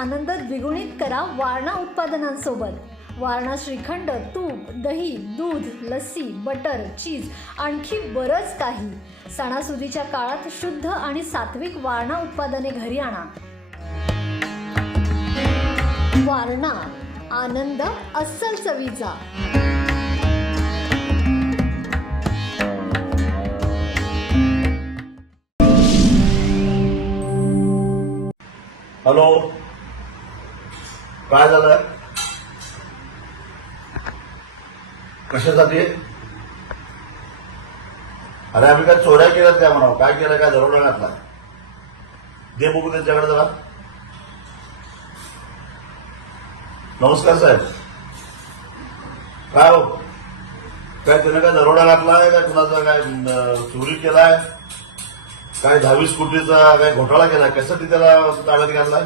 आनंद द्विगुणित करा वारणा उत्पादनांसोबत। वारणा श्रीखंड, तूप, दही, दूध, लस्सी, बटर, चीज आणखी बरंच काही। सणासुदीच्या काळात शुद्ध आणि सात्विक वारणा उत्पादने घरी आणा। वारणा, आनंद अस्सल चवीचा। हॅलो, काय झालं? कशासाठी? अरे आम्ही काय चोऱ्या केल्यात काय म्हणावं? काय केलं? काय दरोडा घातला? दे बघू त्यांच्याकडे जरा। नमस्कार साहेब, काय हो? काय त्याने काय दरोडा घातलाय? काय कुणाचा काय चोरी केलाय? काय 10-20 कोटीचा काय घोटाळा केलाय? कशासाठी त्याला ताब्यात घातलाय?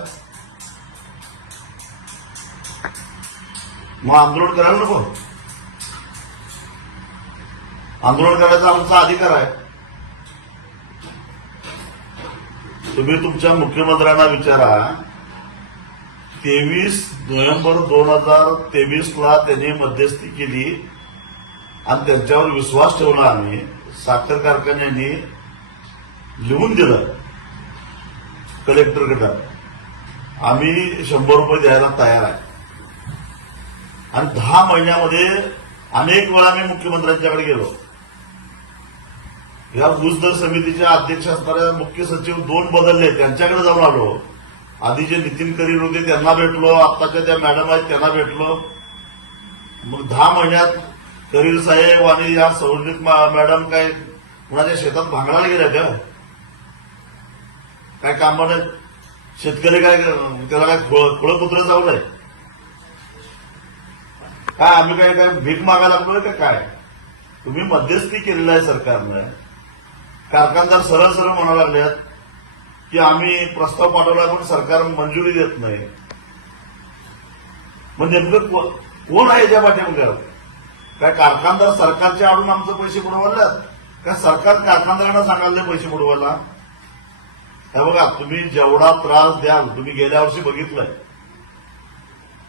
मग आंदोलन करायला नको? आंदोलन करायचा आमचा अधिकार आहे। तुम्ही तुमच्या मुख्यमंत्र्यांना विचारा, 23 नोव्हेंबर 2023 ला त्यांनी मध्यस्थी केली आणि त्यांच्यावर विश्वास ठेवला। आम्ही साखर कारखान्यांनी लिहून दिलं कलेक्टरकडे, आम्ही 100 रुपये द्यायला तयार आहे। आणि 10 महिन्यामध्ये अनेक वेळा आम्ही मुख्यमंत्र्यांच्याकडे गेलो। या ऊस दर समितीच्या अध्यक्ष असणारे मुख्य सचिव 2 बदलले, त्यांच्याकडे जाऊन आलो। आधी जे नितीन करीर होते त्यांना भेटलो, आत्ताच्या त्या मॅडम आहेत त्यांना भेटलो। मग 10 महिन्यात करीर साहेब आणि या सौरजित मॅडम काय कुणाच्या शेतात भांगडायला गेल्या त्या? काय कामाने शेतकरी काय त्याला काय खुळपुत्र जाऊ नये काय? आम्ही काय काय भीक मागायला लागलोय का काय? तुम्ही मध्यस्थी केलेलं आहे सरकारनं। कारखानदार सरळ सरळ म्हणायला लागल्यात की आम्ही प्रस्ताव पाठवला पण सरकार मंजुरी देत नाही। मग नेमकं कोण आहे याच्या पाठीमागे? काय कारखानदार सरकारच्या आडून आमचे पैसे बुडवल्यात का सरकार कारखानदारांना सांगायला पैसे बुडवायला? हे बघा, तुम्ही जेवढा त्रास द्याल, तुम्ही गेल्या वर्षी बघितलंय,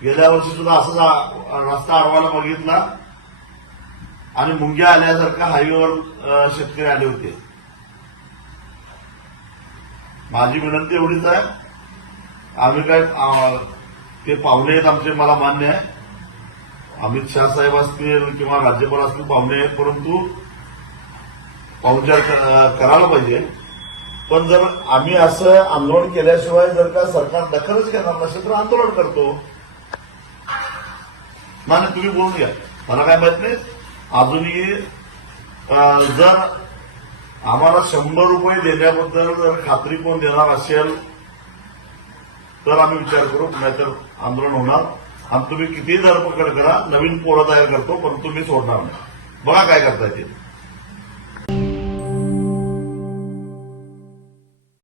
गेल्या वर्षी सुद्धा असंच रस्ता अडवायला बघितला आणि मुंग्या आल्यासारखं हायवेवर शेतकरी आले होते। माझी विनंती एवढीच आहे, आम्ही काय ते पाहुणे आहेत आमचे, मला मान्य आहे, अमित शाह साहेब असतील किंवा राज्यपाल असतील पाहुणे आहेत, परंतु पाहुणचार करायला पाहिजे। पण जर आम्ही असं आंदोलन केल्याशिवाय जर का सरकार दखलच घेणार नसेल तर आंदोलन करतो। नाही, तुम्ही बोलून घ्या, मला काय माहित नाही। अजूनही जर आम्हाला 100 रुपये देण्याबद्दल जर खात्री कोण देणार असेल तर आम्ही विचार करू, नाहीतर आंदोलन होणार। आणि तुम्ही कितीही धरपकड करा, नवीन पोरं तयार करतो, पण तुम्ही सोडणार नाही। बघा काय करता येते।